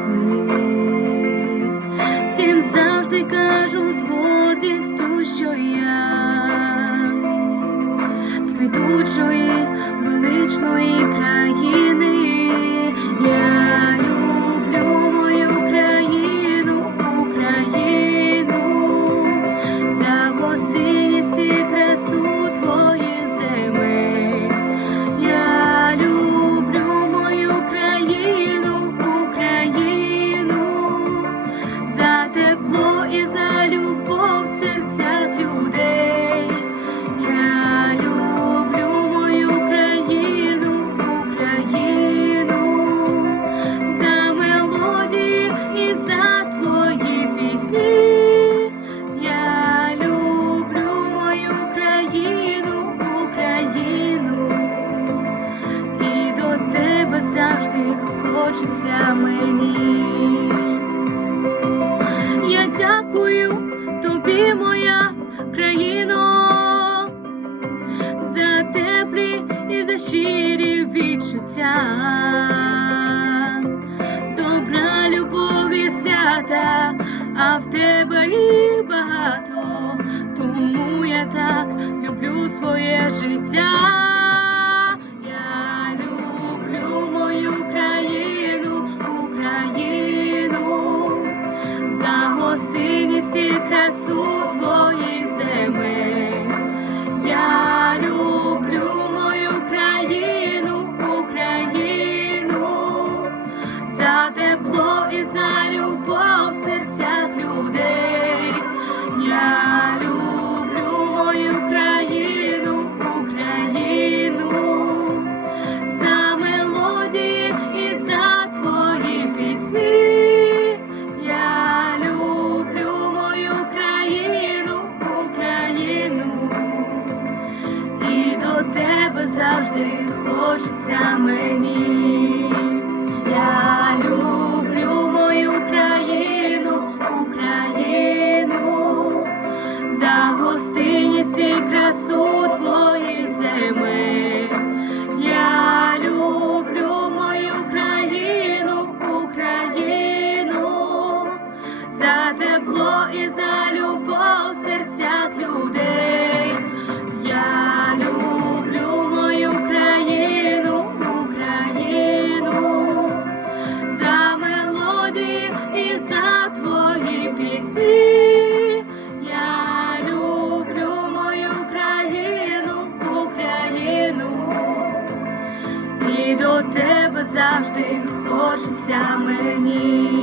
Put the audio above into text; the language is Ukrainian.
з них. Всім завжди кажу з гордістю, що я з квітучої величної країни. Хочеться мені. Я дякую тобі, моя країно, за теплі і за щирі відчуття, добра любов і свята, а в тебе і багато, тому я так люблю своє життя. Красу твоїх земель. Я люблю мою країну, Україну, за тепло і за любов в серцях людей. Мені. Я люблю мою країну, Україну, за гостинність і красу твоїх земель. Я люблю мою країну, Україну, за тепло і за любов в серцях людей. Завжди хочеться мені.